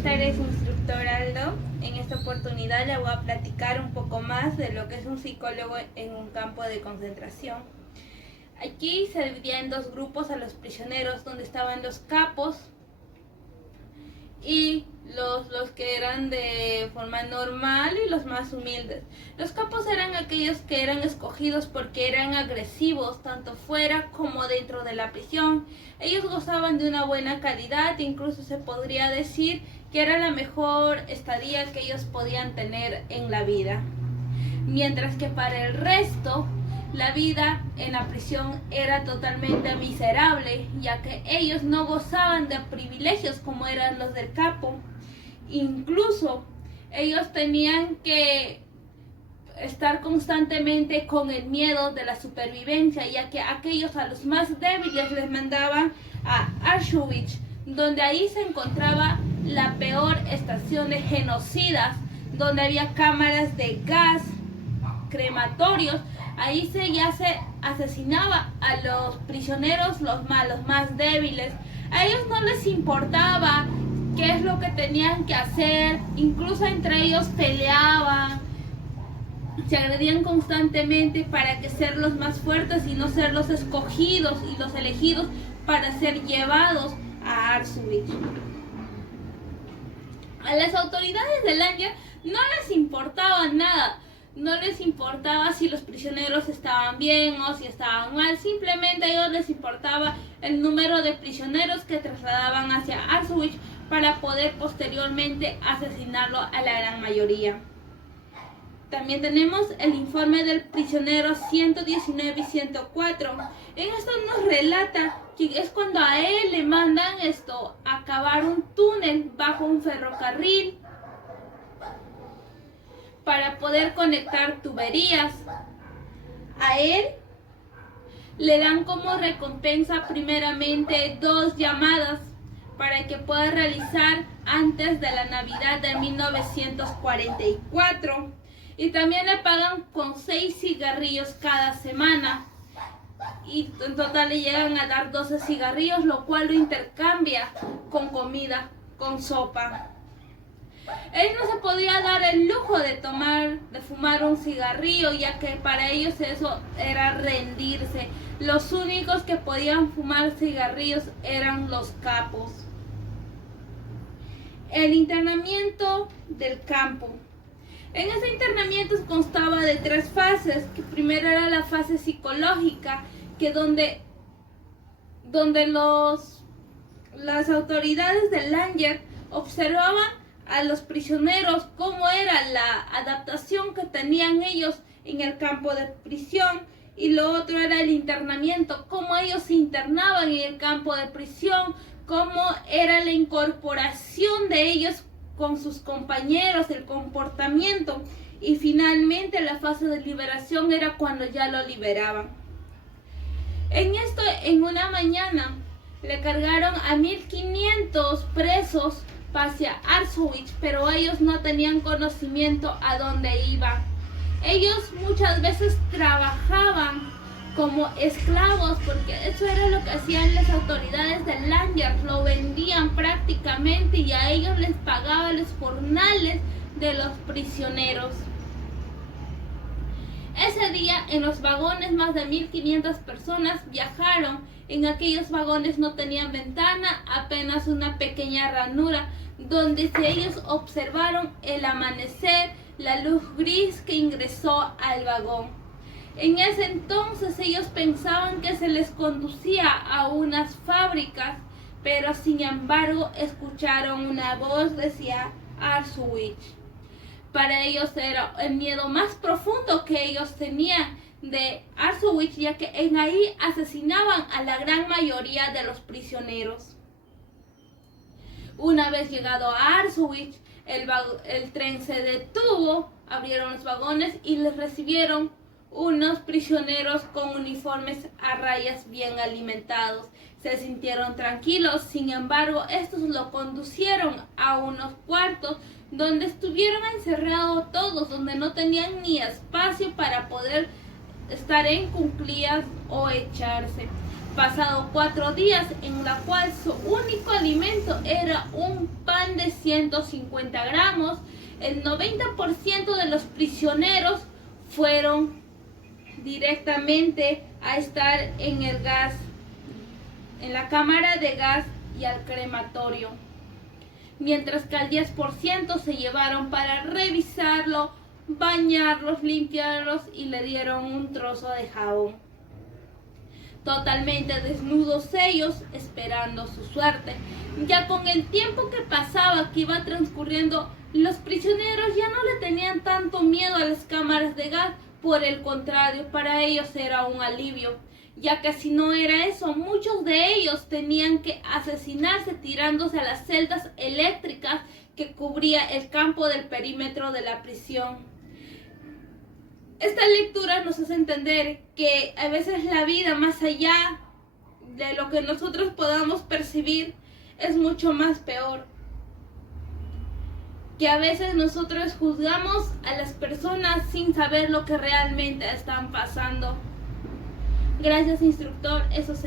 Buenas tardes, instructor Aldo. En esta oportunidad le voy a platicar un poco más de lo que es un psicólogo en un campo de concentración. Aquí se dividía en dos grupos a los prisioneros, donde estaban los capos y los que eran de forma normal y los más humildes. Los capos eran aquellos que eran escogidos porque eran agresivos tanto fuera como dentro de la prisión. Ellos gozaban de una buena calidad, incluso se podría decir que era la mejor estadía que ellos podían tener en la vida. Mientras que para el resto, la vida en la prisión era totalmente miserable, ya que ellos no gozaban de privilegios como eran los del capo. Incluso ellos tenían que estar constantemente con el miedo de la supervivencia, ya que aquellos a los más débiles les mandaban a Auschwitz, donde ahí se encontraba la peor estación de genocidas, donde había cámaras de gas, crematorios. Ahí ya se asesinaba a los prisioneros, los más débiles. A ellos no les importaba qué es lo que tenían que hacer, incluso entre ellos peleaban, se agredían constantemente para que ser los más fuertes y no ser los escogidos y los elegidos para ser llevados a Auschwitz. A las autoridades de Langer no les importaba nada. No les importaba si los prisioneros estaban bien o si estaban mal, simplemente a ellos les importaba el número de prisioneros que trasladaban hacia Auschwitz para poder posteriormente asesinarlo a la gran mayoría. También tenemos el informe del prisionero 119 y 104. En esto nos relata que es cuando a él le mandan a cavar un túnel bajo un ferrocarril para poder conectar tuberías. A él le dan como recompensa primeramente 2 llamadas para que pueda realizar antes de la Navidad de 1944. Y también le pagan con 6 cigarrillos cada semana. Y en total le llegan a dar 12 cigarrillos, lo cual lo intercambia con comida, con sopa. Él no se podía dar el lujo de fumar un cigarrillo, ya que para ellos eso era rendirse. Los únicos que podían fumar cigarrillos eran los capos. El internamiento del campo. En ese internamiento constaba de 3 fases, que primero era la fase psicológica, que donde las autoridades de Langer observaban a los prisioneros cómo era la adaptación que tenían ellos en el campo de prisión, y lo otro era el internamiento, cómo ellos se internaban en el campo de prisión, cómo era la incorporación de ellos con sus compañeros, el comportamiento, y finalmente la fase de liberación era cuando ya lo liberaban. En una mañana le cargaron a 1500 presos hacia Auschwitz, pero ellos no tenían conocimiento a dónde iban. Ellos muchas veces trabajaban como esclavos, porque eso era lo que hacían las autoridades de Langer, lo vendían prácticamente y a ellos les pagaban los jornales de los prisioneros. Ese día en los vagones más de 1500 personas viajaron. En aquellos vagones no tenían ventana, apenas una pequeña ranura, donde ellos observaron el amanecer, la luz gris que ingresó al vagón. En ese entonces ellos pensaban que se les conducía a unas fábricas, pero sin embargo escucharon una voz que decía Auschwitz. Para ellos era el miedo más profundo que ellos tenían de Auschwitz, ya que en ahí asesinaban a la gran mayoría de los prisioneros. Una vez llegado a Auschwitz, el tren se detuvo, abrieron los vagones y les recibieron unos prisioneros con uniformes a rayas bien alimentados. Se sintieron tranquilos, sin embargo, estos lo conducieron a unos cuartos donde estuvieron encerrados todos, donde no tenían ni espacio para poder estar en cuclillas o echarse. pasado 4 días en la cual su único alimento era un pan de 150 gramos, el 90% de los prisioneros fueron directamente a estar en el gas, en la cámara de gas y al crematorio, mientras que al 10% se llevaron para revisarlo, bañarlos, limpiarlos y le dieron un trozo de jabón. Totalmente desnudos ellos, esperando su suerte. Ya con el tiempo que pasaba, que iba transcurriendo, los prisioneros ya no le tenían tanto miedo a las cámaras de gas. Por el contrario, para ellos era un alivio, ya que si no era eso, muchos de ellos tenían que asesinarse tirándose a las celdas eléctricas que cubría el campo del perímetro de la prisión. Esta lectura nos hace entender que a veces la vida, más allá de lo que nosotros podamos percibir, es mucho más peor. Que a veces nosotros juzgamos a las personas sin saber lo que realmente están pasando. Gracias, instructor. Eso se